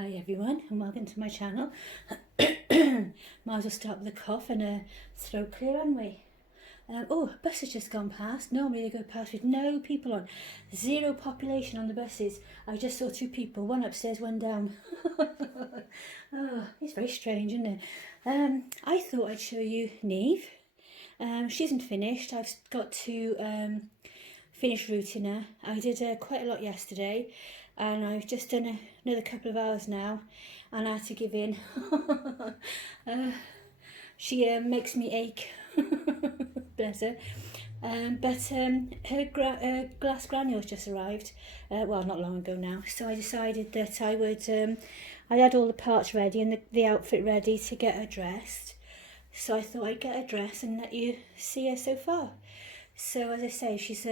Hi everyone and welcome to my channel. Might as well start with a cough and a throat clear, haven't we? Oh, a bus has just gone past. Normally they go past with no people on. Zero population on the buses. I just saw two people, one upstairs, one down. Oh, it's very strange, isn't it? I thought I'd show you Neave. She isn't finished. I've got to finish rooting her. I did quite a lot yesterday and I've just done another couple of hours now and I had to give in. She makes me ache. Bless her. But her glass granules just arrived, well, not long ago now, so I decided that I would, I had all the parts ready and the outfit ready to get her dressed, so I thought I'd get her dressed and let you see her so far. So as I say, she's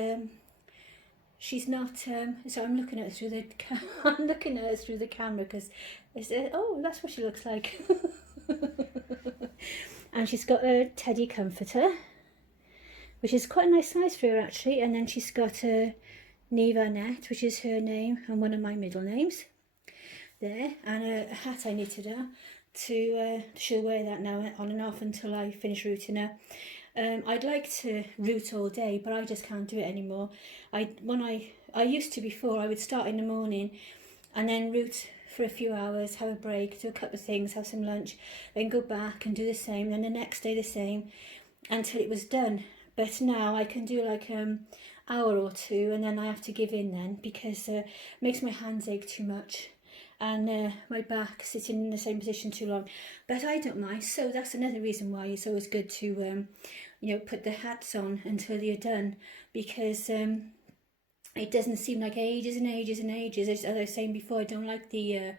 not, so I'm looking at her through the I'm looking at her through the camera because oh, that's what she looks like. And she's got a teddy comforter, which is quite a nice size for her actually, and then she's got a Neave Annette, which is her name and one of my middle names there, and a hat I knitted her to she'll wear that now on and off until I finish rooting her. I'd like to root all day, but I just can't do it anymore. I used to before. I would start in the morning and then root for a few hours, have a break, do a couple of things, have some lunch, then go back and do the same, then the next day the same, until it was done. But now I can do like hour or two and then I have to give in then because it makes my hands ache too much and my back sitting in the same position too long. But I don't mind, so that's another reason why it's always good to you know, put the hats on until you're done, because it doesn't seem like ages and ages and ages. As I was saying before, I don't like the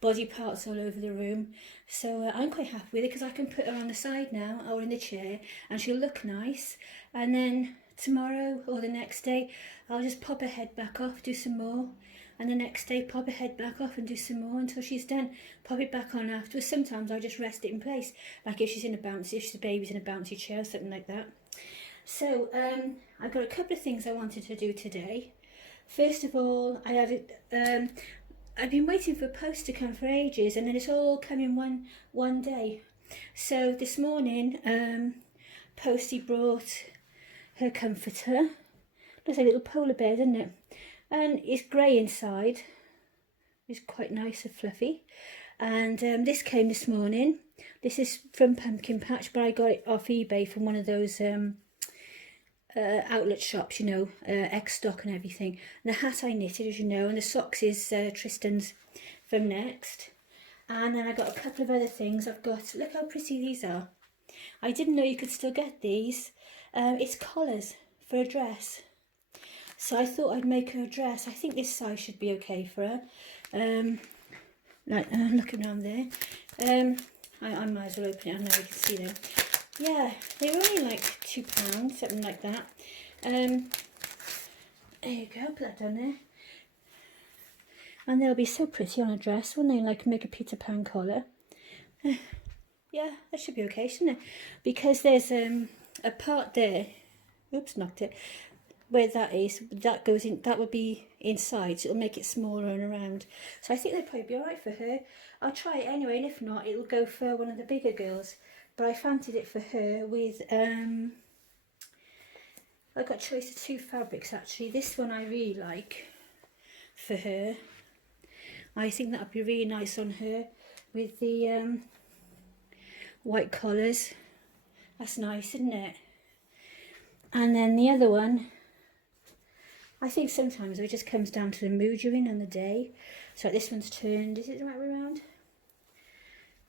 body parts all over the room, so I'm quite happy with it because I can put her on the side now or in the chair and she'll look nice, and then tomorrow or the next day I'll just pop her head back off, do some more, and the next day pop her head back off and do some more until she's done. Pop it back on afterwards. Sometimes I'll just rest it in place, like if she's in a bouncy, if the baby's in a bouncy chair or something like that. So I've got a couple of things I wanted to do today. First of all, I had I've been waiting for post to come for ages, and then it's all come in one day. So this morning, Posty brought her comforter. Looks like a little polar bear, doesn't it? And it's grey inside. It's quite nice and fluffy. And this came this morning. This is from Pumpkin Patch, but I got it off eBay from one of those outlet shops, you know, X-Stock and everything. And the hat I knitted, as you know, and the socks is Tristan's from Next. And then I got a couple of other things. I've got, look how pretty these are. I didn't know you could still get these. It's collars for a dress. So I thought I'd make her a dress. I think this size should be okay for her. Like, looking around there. I might as well open it. I know you can see them. Yeah, they were only like £2, something like that. There you go, put that down there. And they'll be so pretty on a dress, wouldn't they? Like make a Peter Pan collar. Yeah, that should be okay, shouldn't it? Because there's a part there, oops, knocked it, where that is, that goes in, that would be inside, so it'll make it smaller and around. So I think they'd probably be alright for her. I'll try it anyway, and if not, it'll go for one of the bigger girls. But I fancied it for her with, I got a choice of two fabrics actually. This one I really like for her. I think that would be really nice on her with the white collars. That's nice, isn't it? And then the other one, I think sometimes it just comes down to the mood you're in on the day. So this one's turned, is it the right way around?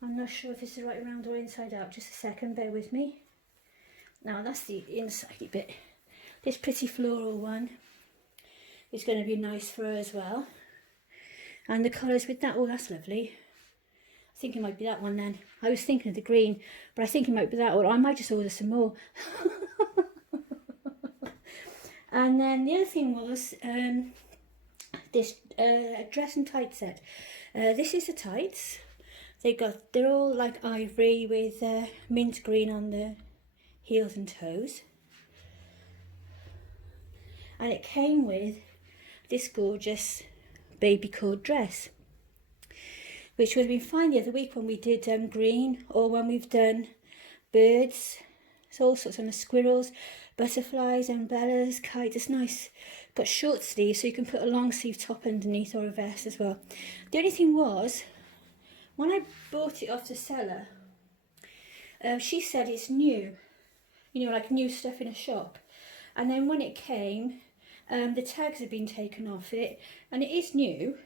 I'm not sure if it's the right round or inside out. Just a second, bear with me. Now that's the inside bit. This pretty floral one is going to be nice for her as well. And the colours with that, oh, that's lovely. I think it might be that one then. I was thinking of the green, but I think it might be that, or I might just order some more. And then the other thing was this dress and tight set. This is the tights. They're all like ivory with mint green on the heels and toes. And it came with this gorgeous baby cord dress. which would have been fine the other week when we did green, or when we've done birds. It's all sorts of squirrels, butterflies, umbrellas, kites. It's nice. Got short sleeves, so you can put a long sleeve top underneath or a vest as well. The only thing was, when I bought it off the seller, she said it's new, you know, like new stuff in a shop. And then when it came, the tags had been taken off it, and it is new.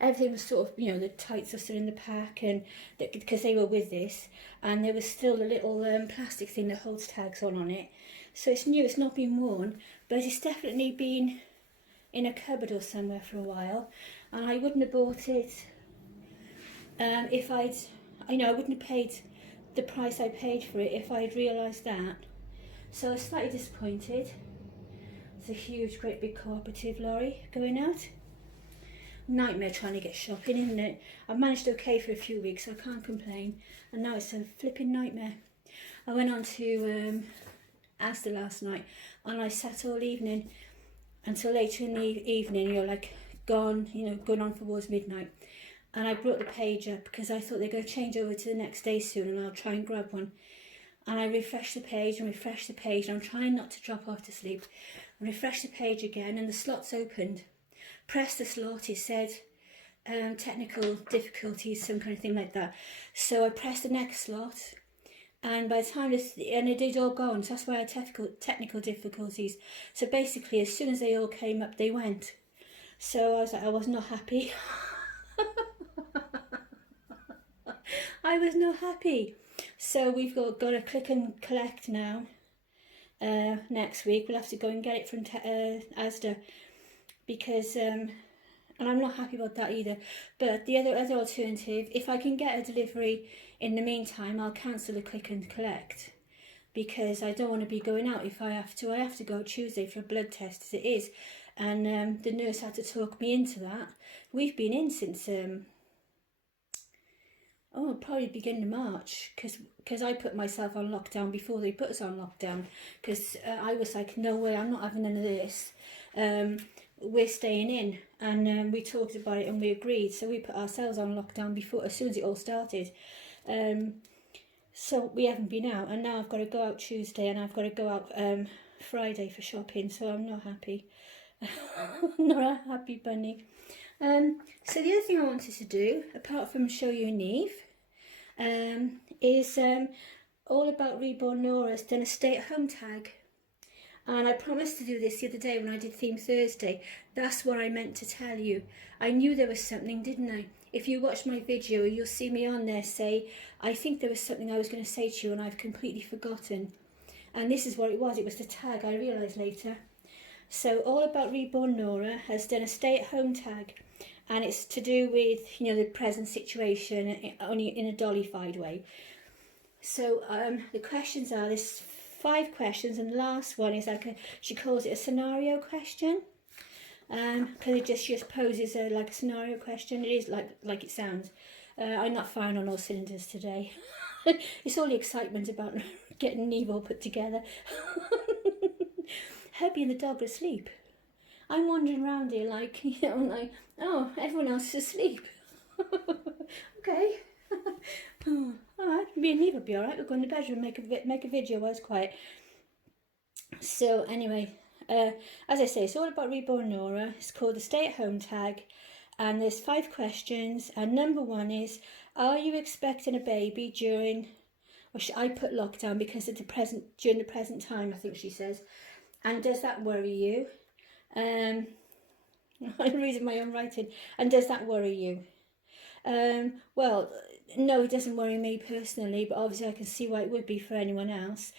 Everything was sort of, you know, the tights are still in the pack, and because they were with this, and there was still a little plastic thing that holds tags on it. So it's new, it's not been worn, but it's definitely been in a cupboard or somewhere for a while, and I wouldn't have bought it if I'd, you know, I wouldn't have paid the price I paid for it if I'd realised that. So I was slightly disappointed. It's a huge, great big cooperative lorry going out. Nightmare trying to get shopping, isn't it? I've managed okay for a few weeks, so I can't complain, and now it's a flipping nightmare. I went on to Asda last night, and I sat all evening until later in the evening, you're like gone, you know, going on towards midnight, and I brought the page up because I thought they're going to change over to the next day soon, and I'll try and grab one. And I refreshed the page and refreshed the page, and I'm trying not to drop off to sleep. I refreshed the page again, and the slot's opened. Press the slot, it said technical difficulties, some kind of thing like that. So I pressed the next slot, and by the time and it did all gone, so that's why I had technical difficulties. So basically, as soon as they all came up, they went. So I was like, I was not happy. I was not happy. So we've got to click and collect now. Next week we'll have to go and get it from Asda, because and I'm not happy about that either. But the other alternative, if I can get a delivery in the meantime, I'll cancel the click and collect, because I don't want to be going out if I have to. I have to go Tuesday for a blood test as it is, and the nurse had to talk me into that. We've been in since probably beginning of March, because I put myself on lockdown before they put us on lockdown, because I was like, no way, I'm not having none of this. We're staying in, and we talked about it and we agreed, so we put ourselves on lockdown before, as soon as it all started. So we haven't been out, and now I've got to go out Tuesday, and I've got to go out Friday for shopping, so I'm not happy. Not a happy bunny. So the other thing I wanted to do, apart from show you Neave, is all about Reborn Norah's done a stay-at-home tag. And I promised to do this the other day when I did Theme Thursday. That's what I meant to tell you. I knew there was something, didn't I? If you watch my video, you'll see me on there say, I think there was something I was going to say to you and I've completely forgotten. And this is what it was. It was the tag, I realised later. So All About Reborn Norah has done a stay-at-home tag. And it's to do with, you know, the present situation, only in a dollified way. So the questions are, there's 5 questions, and the last one is like she calls it a scenario question, because it just poses like a scenario question. It is like it sounds. I'm not firing on all cylinders today. It's all the excitement about getting Neave all put together. Herbie and the dog are asleep. I'm wandering around here like, you know, like, oh, everyone else is asleep. Okay. Oh, all right, me and Neave will be all right. We'll go in the bedroom and make a video while it's quiet. So anyway, as I say, it's all about Reborn Norah. It's called the stay-at-home tag, and there's 5 questions. And number 1 is, are you expecting a baby during? Well, I put lockdown because of during the present time, I think she says. And does that worry you? I'm reading my own writing. And does that worry you? Well, no, it doesn't worry me personally, but obviously I can see why it would be for anyone else,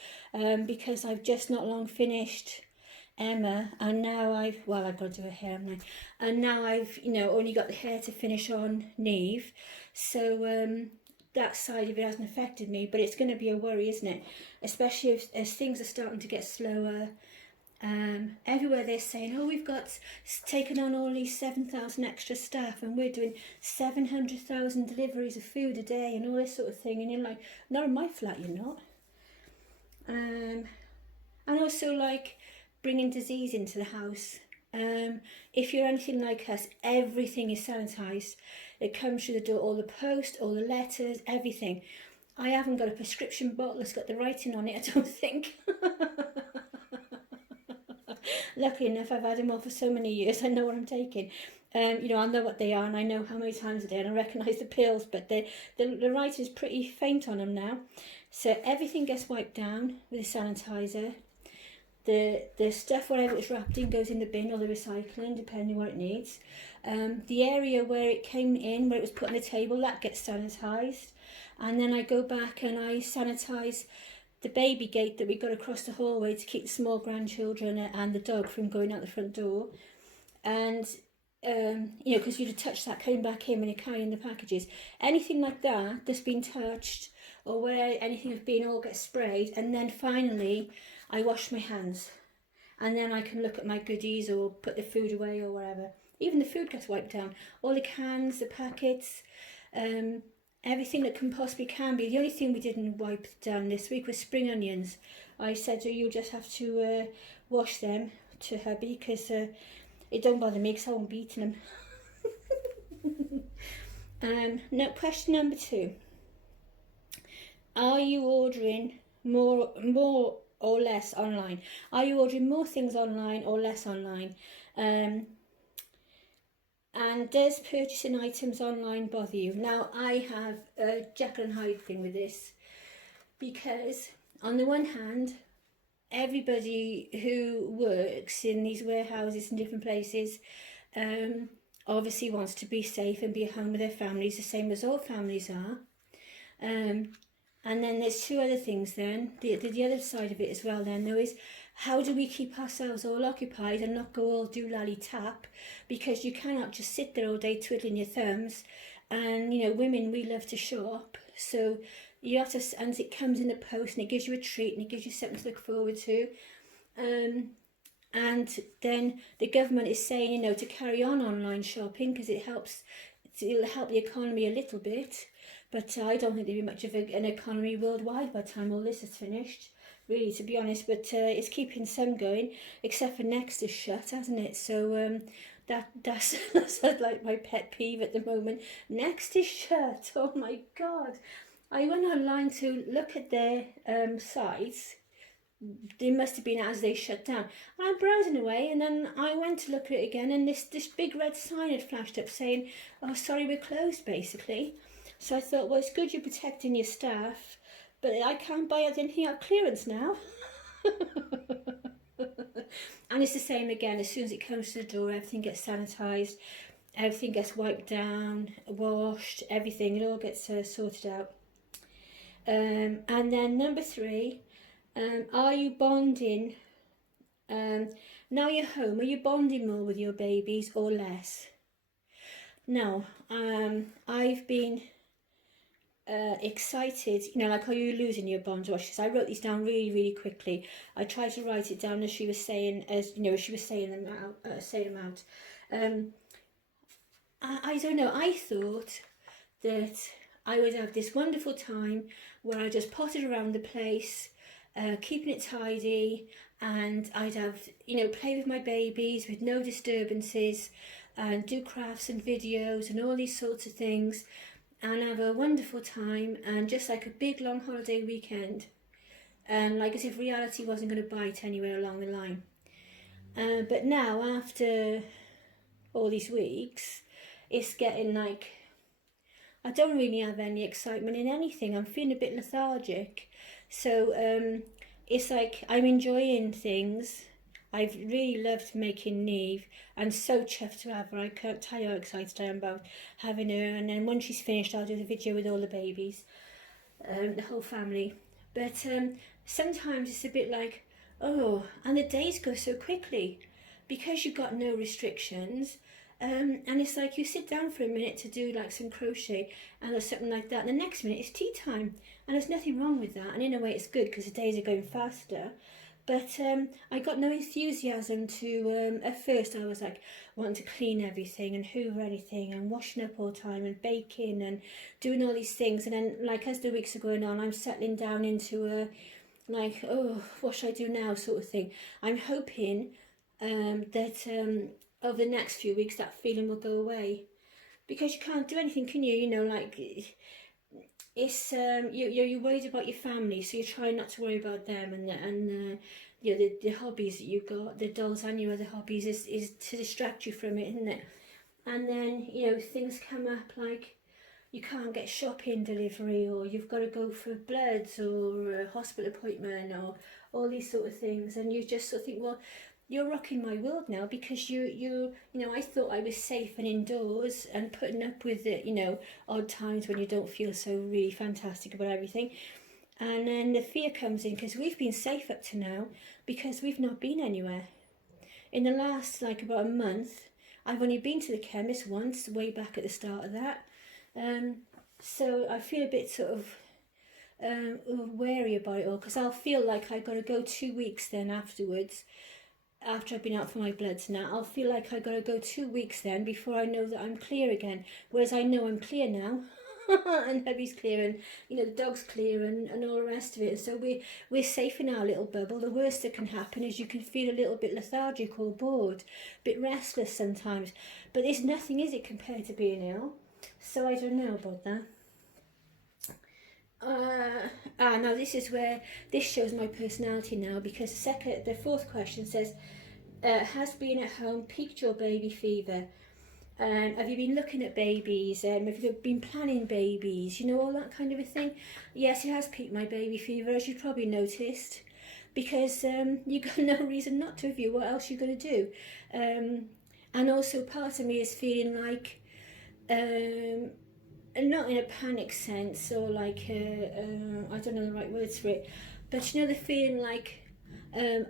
because I've just not long finished Emma, and now I've got to do her hair, haven't I? And now I've, you know, only got the hair to finish on Neave, so that side of it hasn't affected me, but it's going to be a worry, isn't it? Especially as things are starting to get slower. Everywhere they're saying, oh, we've got taken on all these 7,000 extra staff, and we're doing 700,000 deliveries of food a day and all this sort of thing, and you're like, not in my flat, you're not. And also like bringing disease into the house, If you're anything like us, everything is sanitised. It comes through the door, all the post, all the letters, everything. I haven't got a prescription bottle that's got the writing on it, I don't think. Luckily enough, I've had them all for so many years, I know what I'm taking. You know, I know what they are and I know how many times a day and I recognise the pills, but the writing is pretty faint on them now. So everything gets wiped down with a sanitizer. The stuff, whatever it's wrapped in, goes in the bin or the recycling, depending what it needs. The area where it came in, where it was put on the table, that gets sanitised. And then I go back and I sanitise the baby gate that we got across the hallway to keep the small grandchildren and the dog from going out the front door. And, you know, because you'd have touched that coming back in when you're carrying the packages. Anything like that that's been touched or where anything has been all gets sprayed. And then finally, I wash my hands. And then I can look at my goodies or put the food away or whatever. Even the food gets wiped down. All the cans, the packets, everything that can possibly can be. The only thing we didn't wipe down this week was spring onions. I said, oh, you'll just have to wash them to hubby because it don't bother me because I won't be eating them. Now, question number 2. Are you ordering more or less online? Are you ordering more things online or less online? And does purchasing items online bother you? Now, I have a Jekyll and Hyde thing with this because on the one hand, everybody who works in these warehouses in different places obviously wants to be safe and be at home with their families, the same as all families are. And then there's 2 other things then, the other side of it as well then, though, is how do we keep ourselves all occupied and not go all do-lally-tap, because you cannot just sit there all day twiddling your thumbs. And, you know, women, we love to shop, so you have to, and it comes in the post and it gives you a treat and it gives you something to look forward to. And then the government is saying, you know, to carry on online shopping because it'll help the economy a little bit. But I don't think there'll be much of an economy worldwide by the time all this is finished, really, to be honest. But it's keeping some going, except for Next is shut, hasn't it? So that's like my pet peeve at the moment. Next is shut. Oh my God! I went online to look at their sites. They must have been as they shut down. And I'm browsing away, and then I went to look at it again, and this big red sign had flashed up saying, "Oh, sorry, we're closed," basically. So I thought, well, it's good you're protecting your staff, but I can't buy anything out of clearance now. And it's the same again. As soon as it comes to the door, everything gets sanitised, everything gets wiped down, washed, everything. It all gets sorted out. And then number 3, are you bonding? Now you're home, are you bonding more with your babies or less? Now, I've been excited, you know, like, are you losing your bond washes? I wrote these down really, really quickly. I tried to write it down as she was saying, them out. I don't know, I thought that I would have this wonderful time where I just potted around the place, keeping it tidy, and I'd have, you know, play with my babies with no disturbances, and do crafts and videos and all these sorts of things, and have a wonderful time, and just like a big long holiday weekend, and like as if reality wasn't going to bite anywhere along the line. But now, after all these weeks, it's getting like, I don't really have any excitement in anything. I'm feeling a bit lethargic. So it's like I'm enjoying things. I've really loved making Neave and so chuffed to have her. I can't tell you how excited I am about having her. And then once she's finished, I'll do the video with all the babies, the whole family. But sometimes it's a bit like, oh, and the days go so quickly because you've got no restrictions. And it's like you sit down for a minute to do like some crochet or something like that, and the next minute it's tea time, and there's nothing wrong with that. And in a way it's good because the days are going faster. But I got no enthusiasm to, at first I was like wanting to clean everything and hoover anything and washing up all the time and baking and doing all these things. And then like as the weeks are going on, I'm settling down into a like, oh, what should I do now sort of thing. I'm hoping that over the next few weeks that feeling will go away, because you can't do anything, can you? You know, like it's you're worried about your family, so you try not to worry about them, and you know, the hobbies that you've got, the dolls and your other hobbies is to distract you from it, isn't it? And then, you know, things come up like you can't get shopping delivery, or you've got to go for bloods or a hospital appointment, or all these sort of things, and you just sort of think, well, you're rocking my world now, because you know, I thought I was safe and indoors and putting up with it, you know, odd times when you don't feel so really fantastic about everything. And then the fear comes in, because we've been safe up to now because we've not been anywhere. In the last, like, about a month, I've only been to the chemist once, way back at the start of that. So I feel a bit sort of wary about it all, because I'll feel like I've got to go 2 weeks then afterwards, after I've been out for my bloods now. I'll feel like I've got to go 2 weeks then before I know that I'm clear again. Whereas I know I'm clear now. And hubby's clear, and you know, the dog's clear, and all the rest of it. So we're safe in our little bubble. The worst that can happen is you can feel a little bit lethargic or bored, a bit restless sometimes. But there's nothing, is it, compared to being ill? So I don't know about that. Now this is where this shows my personality now, because the fourth question says, has being at home piqued your baby fever? Have you been looking at babies? Have you been planning babies? You know, all that kind of a thing. Yes, it has piqued my baby fever, as you've probably noticed, because you've got no reason not to. Have you? What else are you going to do? And also part of me is feeling like, not in a panic sense, or like, I don't know the right words for it, but you know, the feeling like,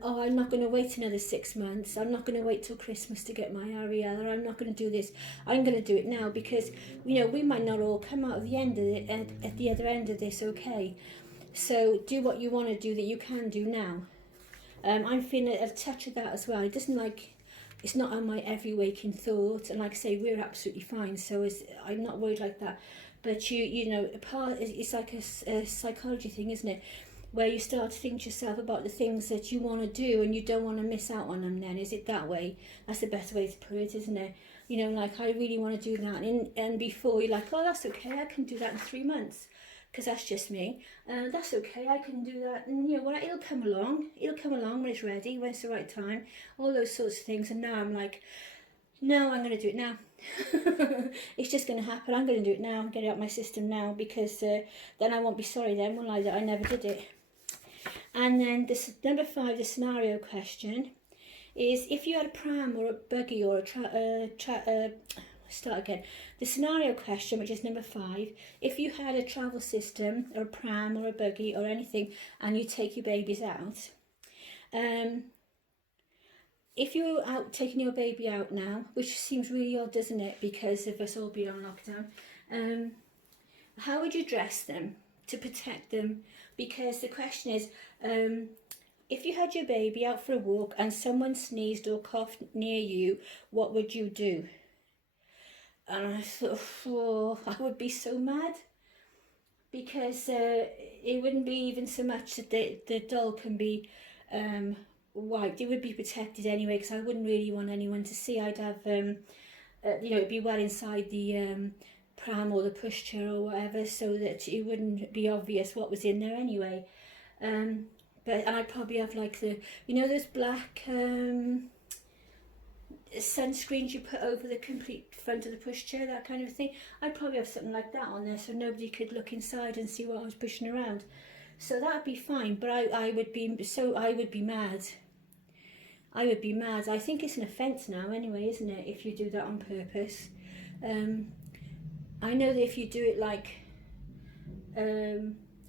oh, I'm not going to wait another 6 months. I'm not going to wait till Christmas to get my Ariella. I'm not going to do this. I'm going to do it now, because, you know, we might not all come out of the end of it, at the other end of this, okay? So do what you want to do that you can do now. I'm feeling a touch of that as well. It doesn't, like, it's not on my every waking thought, and like I say, we're absolutely fine, so I'm not worried like that. But you know, it's like a psychology thing, isn't it? Where you start to think to yourself about the things that you want to do, and you don't want to miss out on them then. Is it that way? That's the best way to put it, isn't it? You know, like, I really want to do that, and before you're like, oh, that's okay, I can do that in 3 months, because that's just me. That's okay, I can do that, and you know what, it'll come along when it's ready, when it's the right time, all those sorts of things. And now I'm like, no, I'm going to do it now. It's just going to happen. I'm going to do it now, get it out of my system now, because then I won't be sorry then, will I, that I never did it. And then this number 5, the scenario question, is if you had a pram or a buggy or start again. The scenario question, which is number 5, if you had a travel system or a pram or a buggy or anything, and you take your babies out, if you're out taking your baby out now, which seems really odd, doesn't it, because of us all being on lockdown, how would you dress them to protect them? Because the question is, if you had your baby out for a walk and someone sneezed or coughed near you, what would you do? And I thought, oh, I would be so mad, because it wouldn't be even so much that the doll can be wiped. It would be protected anyway, because I wouldn't really want anyone to see. I'd have, you know, it'd be well inside the pram or the pushchair or whatever, so that it wouldn't be obvious what was in there anyway. And I'd probably have like you know, those black sunscreens you put over the complete front of the pushchair, that kind of thing. I'd probably have something like that on there, so nobody could look inside and see what I was pushing around. So that'd be fine. But I would be mad. I would be mad. I think it's an offence now anyway, isn't it, if you do that on purpose. I know that if you do it like,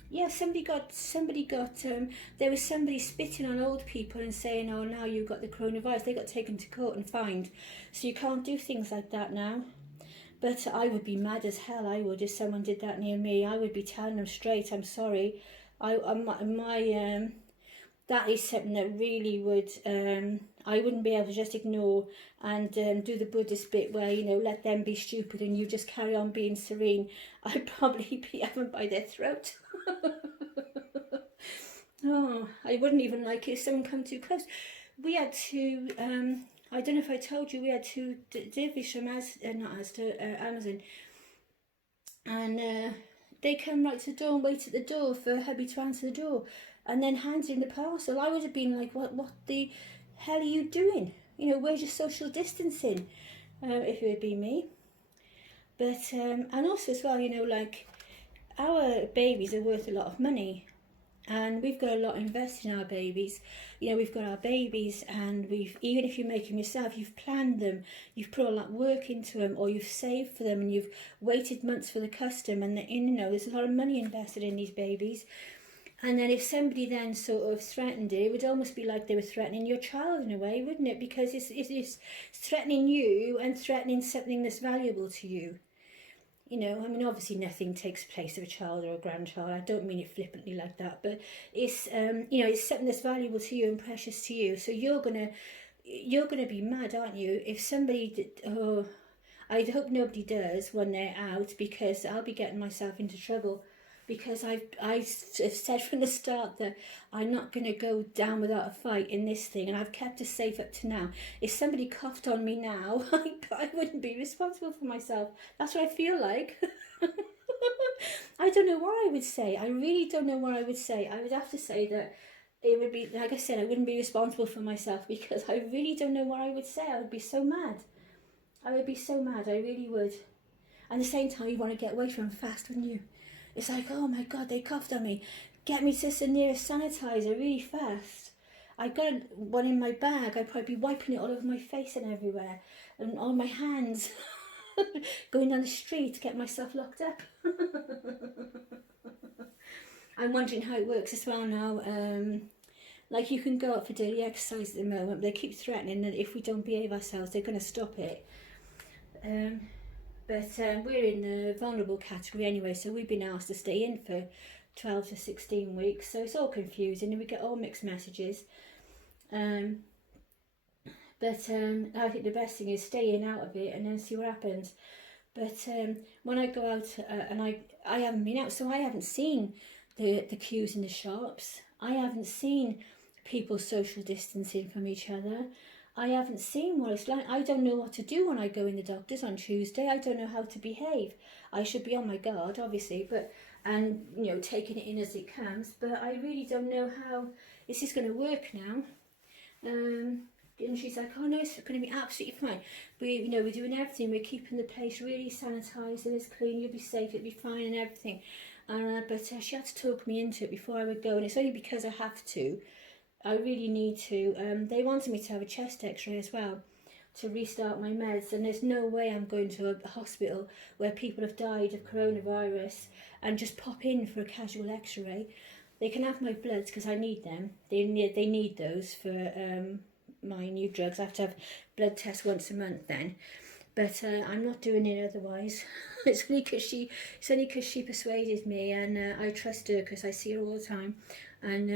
yeah, there was somebody spitting on old people and saying, oh, now you've got the coronavirus. They got taken to court and fined. So you can't do things like that now. But I would be mad as hell, I would, if someone did that near me. I would be telling them straight, I'm sorry. That is something that really would, I wouldn't be able to just ignore and do the Buddhist bit where, you know, let them be stupid and you just carry on being serene. I'd probably be having by their throat. Oh, I wouldn't even like it if someone come too close. we had two, I don't know if I told you, we had two deliveries from Amazon, and they come right to the door and wait at the door for hubby to answer the door, and then hands in the parcel. I would have been like, what the hell are you doing? You know, where's your social distancing? If it would be me. But, and also as well, you know, like, our babies are worth a lot of money, and we've got a lot invested in our babies. You know, we've got our babies, and even if you make them yourself, you've planned them, you've put all that work into them, or you've saved for them, and you've waited months for the custom, and you know, there's a lot of money invested in these babies. And then if somebody then sort of threatened it would almost be like they were threatening your child in a way, wouldn't it? Because it's threatening you and threatening something that's valuable to you. You know, I mean, obviously nothing takes place of a child or a grandchild. I don't mean it flippantly like that, but it's you know, it's something that's valuable to you and precious to you. So you're gonna be mad, aren't you, if somebody I hope nobody does when they're out, because I'll be getting myself into trouble, because I've said from the start that I'm not going to go down without a fight in this thing, and I've kept us safe up to now. If somebody coughed on me now, I wouldn't be responsible for myself. That's what I feel like. I don't know what I would say. I really don't know what I would say. I would have to say that it would be, like I said, I wouldn't be responsible for myself, because I really don't know what I would say. I would be so mad. I would be so mad, I really would. And at the same time, you want to get away from them fast, wouldn't you? It's like, oh my God, they coughed on me. Get me to the nearest sanitizer really fast. I got one in my bag. I'd probably be wiping it all over my face and everywhere, and on my hands, going down the street to get myself locked up. I'm wondering how it works as well now. Like, you can go out for daily exercise at the moment, but they keep threatening that if we don't behave ourselves, they're going to stop it. But we're in the vulnerable category anyway, so we've been asked to stay in for 12 to 16 weeks, so it's all confusing and we get all mixed messages. But I think the best thing is staying out of it and then see what happens. But when I go out, and I haven't been out, so I haven't seen the queues in the shops. I haven't seen people social distancing from each other. I haven't seen what it's like. I don't know what to do when I go in the doctor's on Tuesday. I don't know how to behave. I should be on my guard, obviously, and you know, taking it in as it comes. But I really don't know how this is going to work now. And she's like, oh no, it's going to be absolutely fine. We're doing everything. We're keeping the place really sanitised and it's clean. You'll be safe. It'll be fine and everything. But she had to talk me into it before I would go, and it's only because I have to. I really need to. They wanted me to have a chest x-ray as well to restart my meds, and there's no way I'm going to a hospital where people have died of coronavirus and just pop in for a casual x-ray. They can have my bloods because I need them. They need those for my new drugs. I have to have blood tests once a month then. But I'm not doing it otherwise. It's only because she persuaded me, and I trust her because I see her all the time. And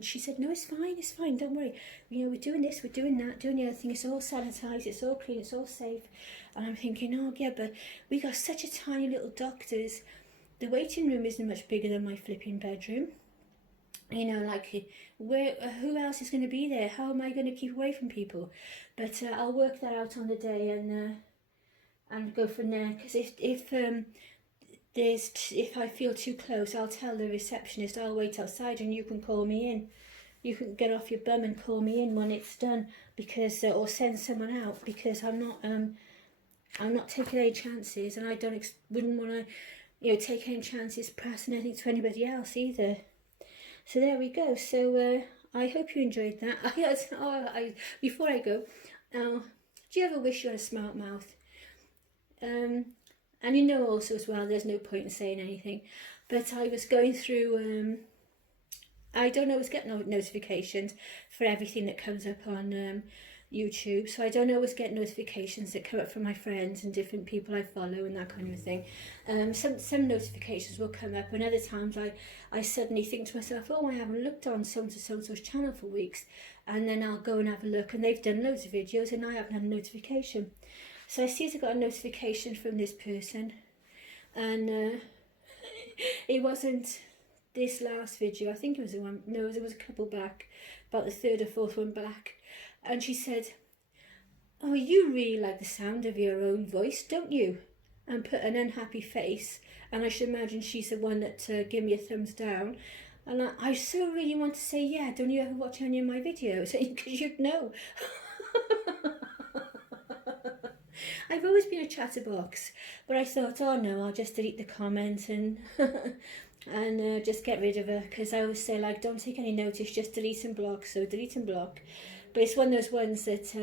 she said, no, it's fine, don't worry. We're doing this, we're doing that, doing the other thing. It's all sanitised, it's all clean, it's all safe. And I'm thinking, oh yeah, but we got such a tiny little doctor's. The waiting room isn't much bigger than my flipping bedroom. Who else is going to be there? How am I going to keep away from people? But I'll work that out on the day and go from there. Because if I feel too close, I'll tell the receptionist I'll wait outside and you can call me in. You can get off your bum and call me in when it's done, because or send someone out, because I'm not taking any chances, and I wouldn't want to take any chances passing anything to anybody else either. So there we go. So I hope you enjoyed that. Before I go, do you ever wish you had a smart mouth? And also as well, there's no point in saying anything, but I was going through, I don't always get notifications for everything that comes up on YouTube, so I don't always get notifications that come up from my friends and different people I follow and that kind of thing. Some notifications will come up, and other times I suddenly think to myself, oh, I haven't looked on so-and-so's channel for weeks, and then I'll go and have a look, and they've done loads of videos and I haven't had a notification. So I see I got a notification from this person, and it wasn't this last video. I think it was the one, no, there was a couple back, about the third or fourth one back, and she said, "Oh, you really like the sound of your own voice, don't you?" And put an unhappy face. And I should imagine she's the one that gave me a thumbs down. And I so really want to say, yeah, don't you ever watch any of my videos? Because you'd know. I've always been a chatterbox, but I thought, oh no, I'll just delete the comment and and just get rid of her, because I always say, like, don't take any notice, just delete and block. So delete and block. But it's one of those ones that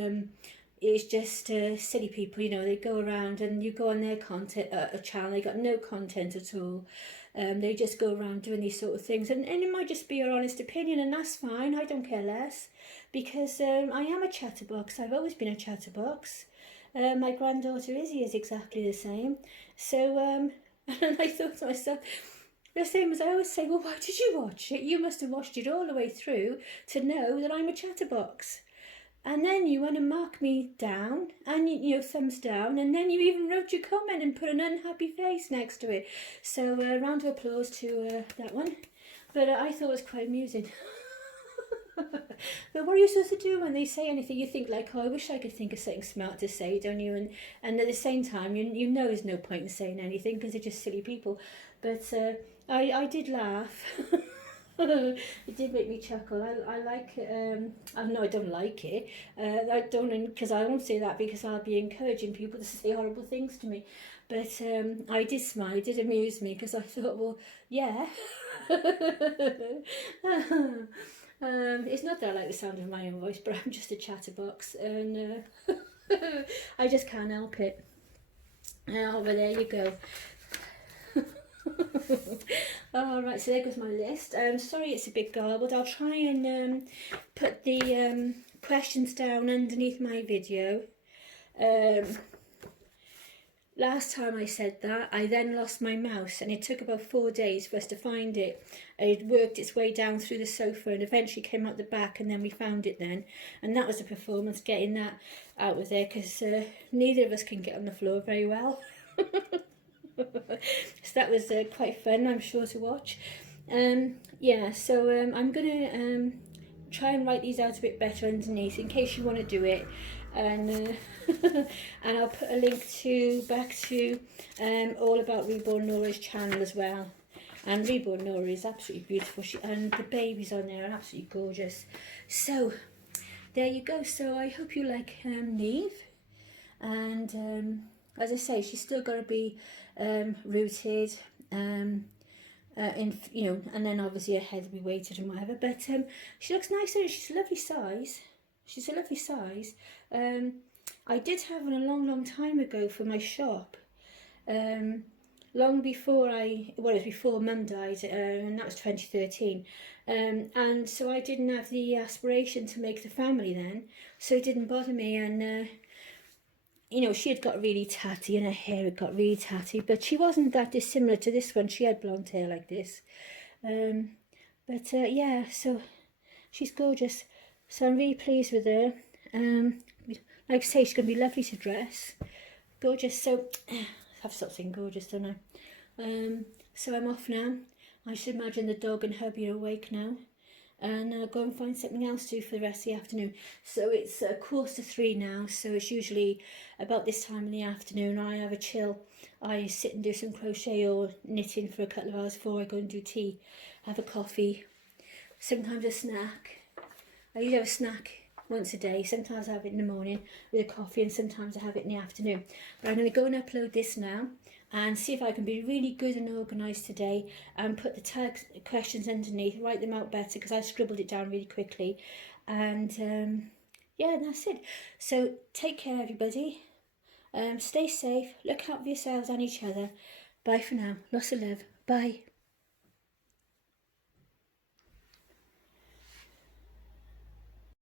it's just silly people, you know, they go around and you go on their content channel, they got no content at all. They just go around doing these sort of things, and it might just be your honest opinion, and that's fine. I don't care less, because I am a chatterbox. I've always been a chatterbox. My granddaughter Izzy is exactly the same. So and I thought to myself, the same as I always say, well, why did you watch it? You must have watched it all the way through to know that I'm a chatterbox. And then you want to mark me down, and you know, thumbs down, and then you even wrote your comment and put an unhappy face next to it. So round of applause to that one. But I thought it was quite amusing. But what are you supposed to do when they say anything? You think, like, oh, I wish I could think of something smart to say, don't you? And at the same time, you know there's no point in saying anything because they're just silly people. But I did laugh. It did make me chuckle. I like it. No, I don't like it. I don't, because I won't say that, because I'll be encouraging people to say horrible things to me. But I did smile. It did amuse me, because I thought, well, yeah. It's not that I like the sound of my own voice, but I'm just a chatterbox, and I just can't help it. Oh, well, there you go. All right, so there goes my list. Sorry it's a bit garbled. I'll try and put the questions down underneath my video. Last time I said that, I then lost my mouse, and it took about 4 days for us to find it. It worked its way down through the sofa and eventually came out the back, and then we found it then. And that was a performance, getting that out of there, because neither of us can get on the floor very well. So that was quite fun, I'm sure, to watch. Yeah, so I'm going to try and write these out a bit better underneath in case you want to do it. And and I'll put a link back to All About Reborn Norah's channel as well. And Reborn Norah is absolutely beautiful, and the babies on there are absolutely gorgeous. So there you go. So I hope you like Neave, and as I say, she's still got to be rooted, in, you know, and then obviously her head will be weighted and whatever. But she looks nice, and she's a lovely size. She's a lovely size. I did have one a long time ago for my shop. Long before it was before Mum died, and that was 2013. And so I didn't have the aspiration to make the family then, so it didn't bother me. And you know, she had got really tatty, and her hair had got really tatty, but she wasn't that dissimilar to this one. She had blonde hair like this. But yeah, so she's gorgeous. So I'm really pleased with her. Like I say, she's going to be lovely to dress. Gorgeous. So I've stopped saying gorgeous, don't I? So I'm off now. I should imagine the dog and hubby are awake now. And I'll go and find something else to do for the rest of the afternoon. So it's 2:45 now, so it's usually about this time in the afternoon I have a chill. I sit and do some crochet or knitting for a couple of hours before I go and do tea. Have a coffee, sometimes a snack. I usually have a snack once a day. Sometimes I have it in the morning with a coffee, and sometimes I have it in the afternoon. But I'm going to go and upload this now and see if I can be really good and organised today, and put the tag questions underneath, write them out better, because I scribbled it down really quickly. And yeah, that's it. So take care, everybody. Stay safe, look out for yourselves and each other. Bye for now. Lots of love. Bye.